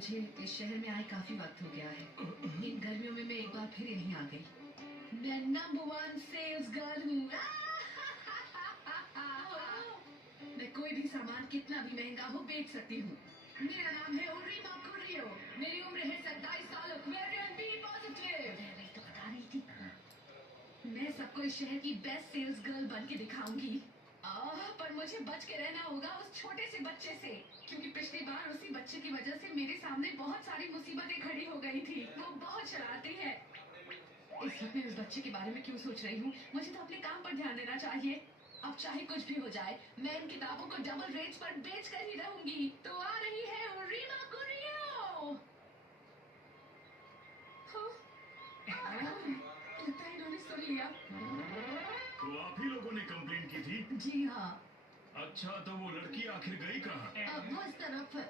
मुझे इस शहर में आए काफी वक्त हो गया है। इन गर्मियों में मैं एक बार फिर यहीं आ गई। मैं नंबर 1 सेल्स गर्ल हूँ। मैं कोई भी सामान कितना भी महंगा हो बेच सकती हूँ। मेरा नाम है उर्रिमा कुर्रियो। मेरी उम्र है 27 साल। Aquarian, be positive। मैं तो बता रही थी। मैं सबको इस शहर की बेस्ट सेल्स गर्ल बन के दिखाऊंगी। पर मुझे बच के रहना होगा उस छोटे से बच्चे से, क्योंकि पिछली बार उसी बच्चे की वजह से मेरे सामने बहुत सारी मुसीबतें खड़ी हो गई थी। वो बहुत शरारती है। इस वक्त मैं उस बच्चे के बारे में क्यों सोच रही हूँ? मुझे तो अपने काम पर ध्यान देना चाहिए। अब चाहे कुछ भी हो जाए, मैं इन किताबों को डबल रेट्स पर बेच कर ही रहूंगी। तो आ रही है उर्रिमा कुर्रियो। लगता है इन्होंने सुन लिया। तो आप ही लोगों ने कंप्लेंट की थी? जी हाँ। अच्छा, तो वो लड़की आखिर गई कहाँ? अब वो इस तरफ है।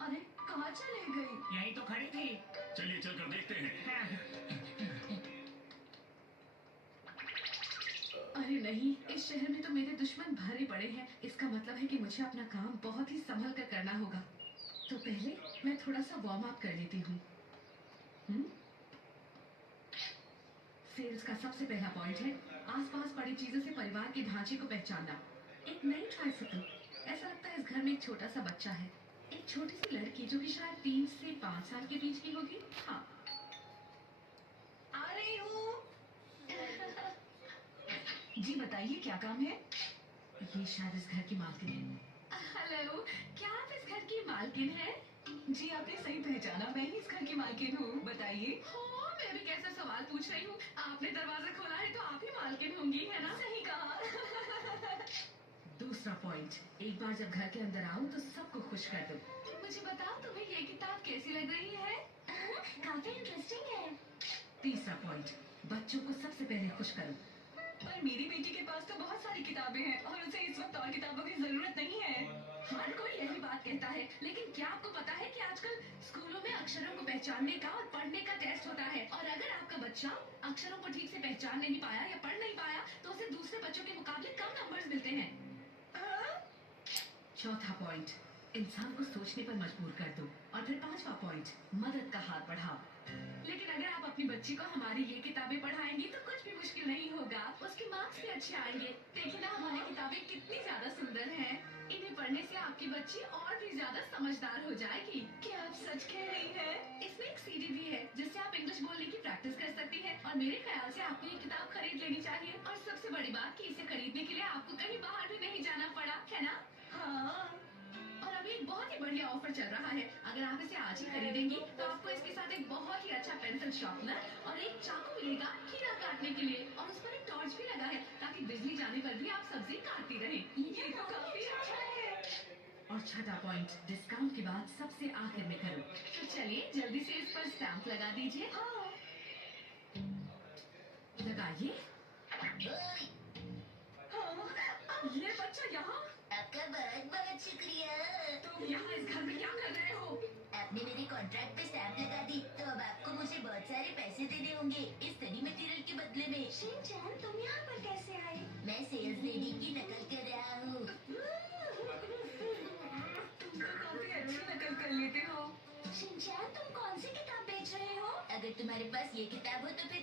अरे कहाँ चले गई? यही तो खड़ी थी। चलिए चलकर देखते हैं। अरे नहीं, इस शहर में तो मेरे दुश्मन भरे पड़े हैं। इसका मतलब है कि मुझे अपना काम बहुत ही संभल कर करना होगा। तो पहले मैं थोड़ा सा वार्म अप कर लेती हूँ। सेल्स का सबसे पहला पॉइंट है आसपास पड़ी चीजों से परिवार के ढांचे को पहचानना। एक नई ट्राइसिकल। ऐसा लगता है इस घर में एक छोटा सा बच्चा है। एक छोटी सी लड़की जो कि शायद 3 से 5 साल के बीच की होगी। हाँ, आ रही हूँ। जी बताइए, क्या काम है? ये शायद इस घर की मालकिन है। हेलो, क्या आप इस घर की मालकिन हैं? जी आपने सही पहचाना, मैं ही इस घर की मालकिन हूँ। बताइए। हो, मैं भी कैसा सवाल पूछ रही हूँ? आपने दरवाजा खोला है तो आप ही मालकिन होंगी, है ना? सही कहा। दूसरा पॉइंट, एक बार जब घर के अंदर आओ तो सबको खुश कर दो। मुझे बताओ तुम्हें ये किताब कैसी लग रही है? काफी इंटरेस्टिंग है। तीसरा पॉइंट, बच्चों को सबसे पहले खुश करो। पर मेरी बेटी के पास तो बहुत सारी किताबें हैं और उसे इस वक्त और किताबों की जरूरत नहीं है। हर कोई यही बात कहता है, लेकिन क्या आपको पता है कि आजकल स्कूलों में अक्षरों को पहचानने का और पढ़ने का टेस्ट होता है, और अगर आपका बच्चा अक्षरों को ठीक से पहचान नहीं पाया या पढ़ नहीं पाया तो उसे दूसरे बच्चों के मुकाबले कम नंबर्स मिलते हैं। चौथा पॉइंट, इंसान को सोचने पर मजबूर कर दो। और फिर पांचवा पॉइंट, मदद का हाथ बढ़ाओ। लेकिन अगर आप अपनी बच्ची को हमारी ये किताबें पढ़ाएंगी तो कुछ भी मुश्किल नहीं होगा। उसके मार्क्स भी अच्छे आएंगे। देखिए ना, हमारी किताबें कितनी ज्यादा सुंदर हैं। इन्हें पढ़ने से आपकी बच्ची और भी ज्यादा समझदार हो जाएगी। क्या आप सच कह रही हैं? इसमें एक सीडी भी है जिससे आप इंग्लिश बोलने की प्रैक्टिस कर सकती हैं। और मेरे ख्याल से आपको ये किताब खरीद लेनी चाहिए। और सबसे बड़ी बात कि इसे खरीदने के लिए आपको कहीं बाहर भी नहीं जाना पड़ा, है ना? हाँ। और अभी एक बहुत ही बढ़िया ऑफर चल रहा है। अगर आप इसे आज ही खरीदेंगी तो आपको इसके साथ एक बहुत ही अच्छा पेंसिल शार्पनर और एक चाकू मिलेगा खीरा काटने के लिए, और उस पर एक टॉर्च भी लगा है ताकि बिजली जाने पर भी आप सब्जी काटती रहें। ये तो काफी अच्छा है। और छठा पॉइंट, डिस्काउंट की बात सबसे आखिर में करो। तो चलिए जल्दी से इस पर स्टैंप लगा दीजिए। हाँ, लगाइए। हाँ, ये बच्चा यहाँ? आपका बहुत बहुत शुक्रिया। तुम यहाँ इस घर में क्या कर रहे हो? आपने मेरे कॉन्ट्रैक्ट पे स्टैम्प लगा दी तो अब आपको मुझे बहुत सारे पैसे देने होंगे इस स्टडी मटेरियल के बदले में। शिनचैन, तुम यहाँ पर कैसे आए? मैं सेल्स लेडी की नकल कर रहा हूँ। तुम तो काफी अच्छी नकल कर लेते हो। शिनचैन, तुम कौन सी किताब बेच रहे हो? अगर तुम्हारे पास ये किताब हो तो फिर